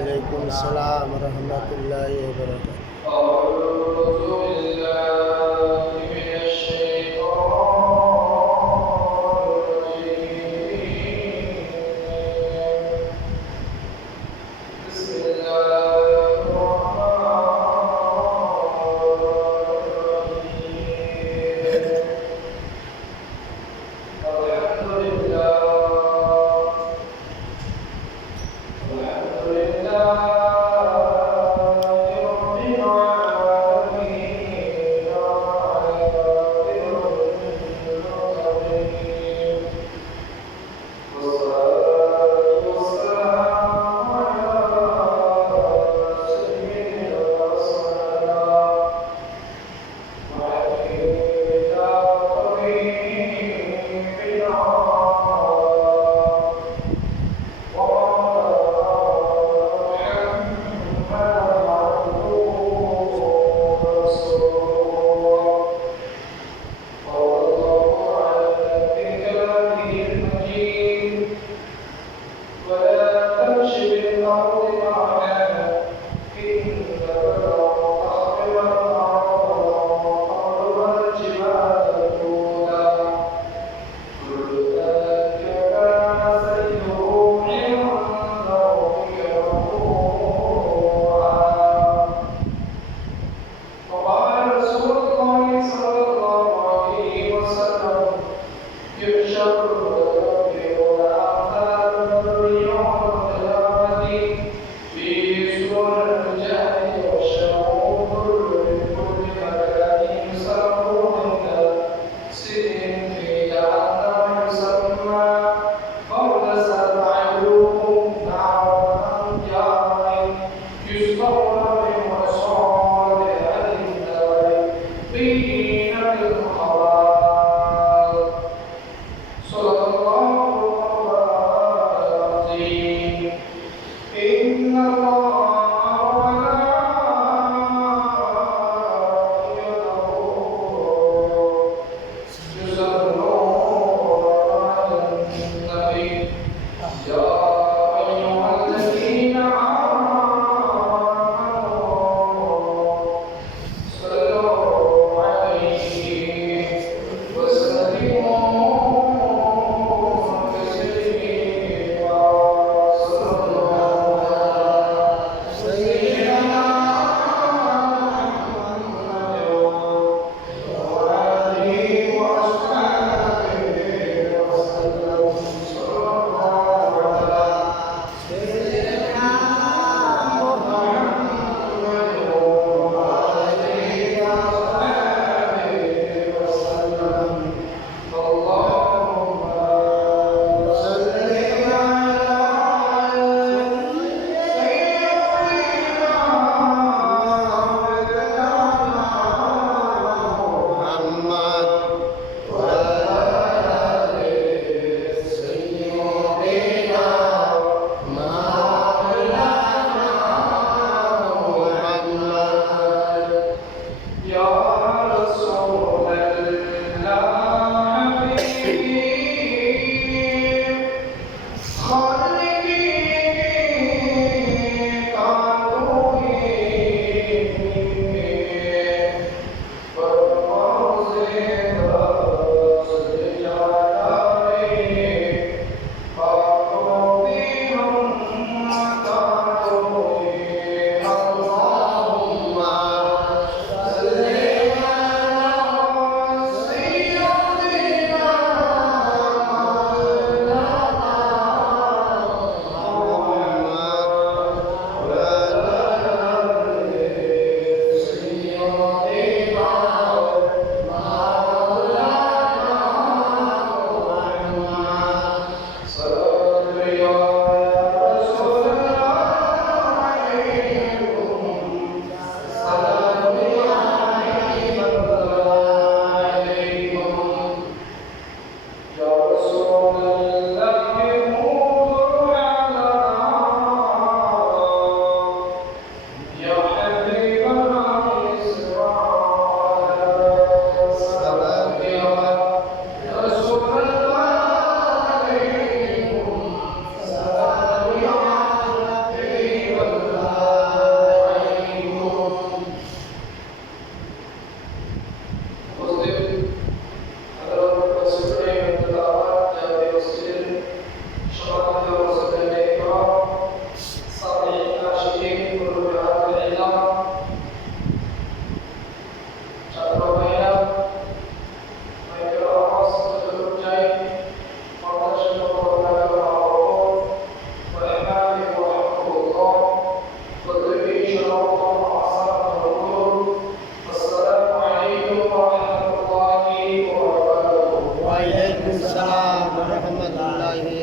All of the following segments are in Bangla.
وعليكم السلام ورحمة الله وبركاته. أعوذ بالله من الشيطان الرجيم. بسم الله الرحمن الرحيم. الحمد لله رب العالمين.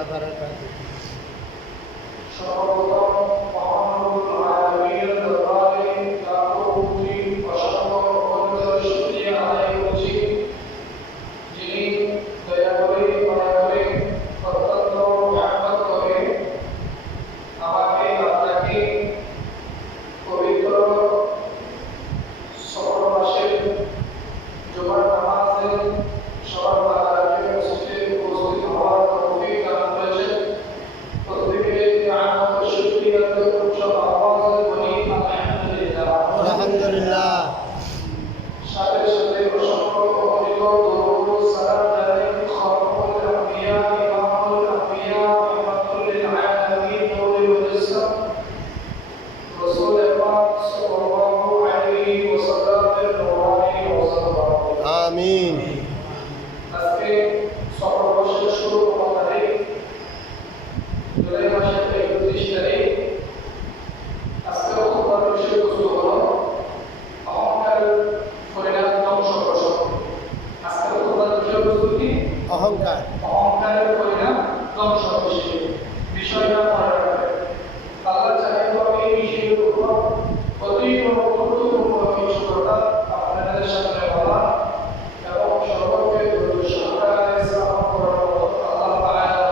وبركاته সর্বপ্রথম মহান আলামিনের দরবারে লাখো কোটি অসংখ্য অন্তর শুকরিয়া আদায় করছি, যিনি দয়া করে মায়া করে অত্যন্ত রহমত করে আমাকে আপনাকে পবিত্র সফর মাসের জুমার নামাজে সবার আগে উপস্থিত হওয়ার তৌফিক দান করেছেন। প্রত্যেকে আনন্দ শুকরিয়া সব আওয়াজ বলি আলহামদুলিল্লাহ। আলহামদুলিল্লাহ। সাথে সাথে অসংখ্য অগণিত দরুদ সালাম জানাই খাতামুল আম্বিয়া ইমামুল আম্বিয়া রহমাতুল লিল আলামিন নূরুল মুজাসসাম রাসূল পাক সাল্লাল্লাহু আলাইহি ওয়াসাল্লামের নূরানি ওয়াসাল্লাম। আমিন। আজকে সফর মাসের শুরু 15 তারিখ, জুলাই মাসের 31 তারিখ। আজকে খুতবার বিষয়বস্তু হলো অহংকার পরিণাম ধ্বংস প্রসঙ্গ। আজকে খুতবার বিষয়বস্তু কি? অহংকার। অহংকারের পরিণাম ধ্বংস বিষয়টা মনে রাখবে। আল্লাহ চাহে তো এই বিষয়ের উপর অতি গুরুত্বপূর্ণ কিছু কথা আপনাদের সামনে বলা এবং সর্বকে সরকারের ইসলাম করার আল্লাহ তাআলা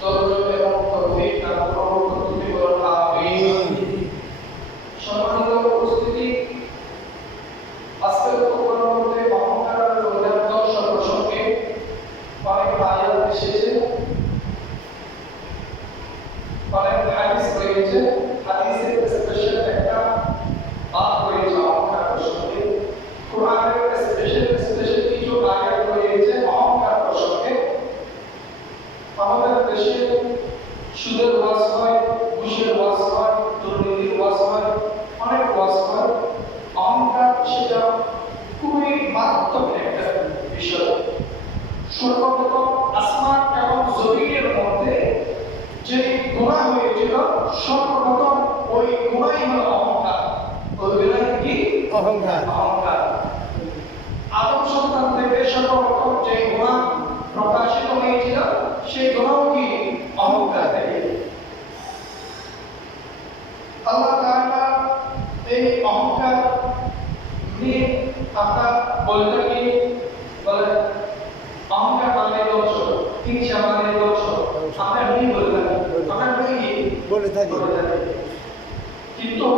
দরজা এবং তৌফিক দান করুন। তুমি বলুন আমিন। সম্মানিত উপস্থিতি, আজকের খুতবার মধ্যে অহংকারের পরিণাম ধ্বংস প্রসঙ্গে অনেক আয়াত এসেছে, অনেক হাদিস রয়েছে। হাদিসের স্পেশাল একটা বাদ রয়েছে অহংকার প্রসঙ্গে। কোরআনের স্পেশাল কিছু আয়াত রয়েছে অহংকার প্রসঙ্গে। আমাদের দেশে সুদের ওয়াজ হয়, ঘুষের ওয়াজ হয়, দুর্নীতির ওয়াজ হয়, অনেক ওয়াজ হয়। অহংকার সেটা খুবই মারাত্মক একটা বিষয়। সর্বপ্রথম আসমান এবং জমিনের মধ্যে যে গুনাহ হয়েছিল, সর্বপ্রথম ওই গুনাহই হলো অহংকার। ওই গুনাহ কি? অহংকার। অহংকার। আদম সন্তান থেকে সর্বপ্রথম যে গুনাহ প্রকাশিত হয়েছিল, সেই গুনাহ কি? অহংকার থেকে। আল্লাহ তাআলা এই অহংকার নিয়ে আপনার বলতে কি বলে? অহংকার মানে দোষ, হিংসা মানে দোষ। আমরা নেই বলতে পারি, আমরা নেই বলে থাকি। কিন্তু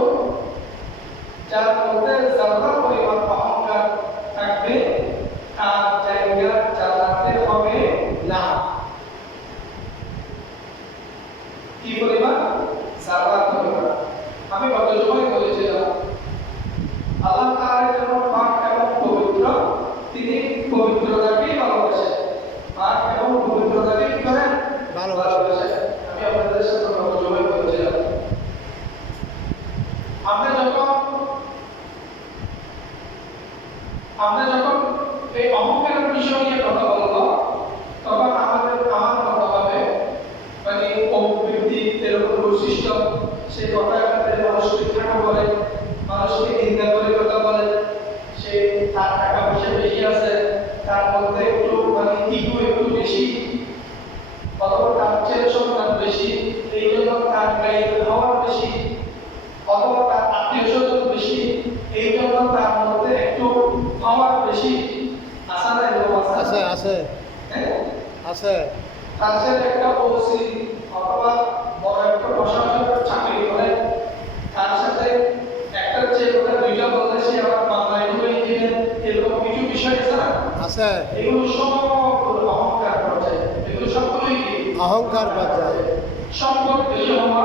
যার মধ্যে যারা পরিমাণ অহংকার থাকবে তার জায়গা জানাতে হবে না। কি পরিমাণ? যারা পরিমাণ। আমি গত সময় বলেছিলাম আল্লাহ তাআলা যেমন পাক এবং পবিত্র, তিনি পবিত্রতাকেই ভালোবাসেন। পাক এবং পবিত্রতাকে কি করেন? ভালোবাসেন। আমি আপনাদের সাথে গত সময় বলেছিলাম আমরা যখন এই অহংকারের বিষয় নিয়ে কথা বলবো, তখন আমার কথা হবে মানে ব্যক্তি এরকম বৈশিষ্ট্য, সেই কথাটাতে মানুষকে খাটো বলে, মানুষকে নিন্দা করে কথা বলে, সে তার টাকা পয়সা বেশি আছে, তার মধ্যে একটু মানে ইগো একটু বেশি, অথবা তার ছেলে সন্তান বেশি, এই জন্য তার গায়ে খাওয়ার বেশি, অথবা তার আত্মীয় স্বজন বেশি, এই জন্য তার মধ্যে একটু খাওয়ার বেশি। আশা নাই আছে আছে আছে। তার সাথে একটা ওসি অথবা বড় একটা প্রশাসনের চাকরি করে, তার সাথে একটা ছেলে দুইটা বলতে সে আবার মামলায় ঢুকে ইঞ্জিনিয়ার, এরকম কিছু বিষয় আছে না? আছে। এগুলো সবগুলো অহংকার পর্যায়ে, এগুলো সবগুলোই কি? অহংকার পর্যায়ে। সম্পদ বেশি হওয়া,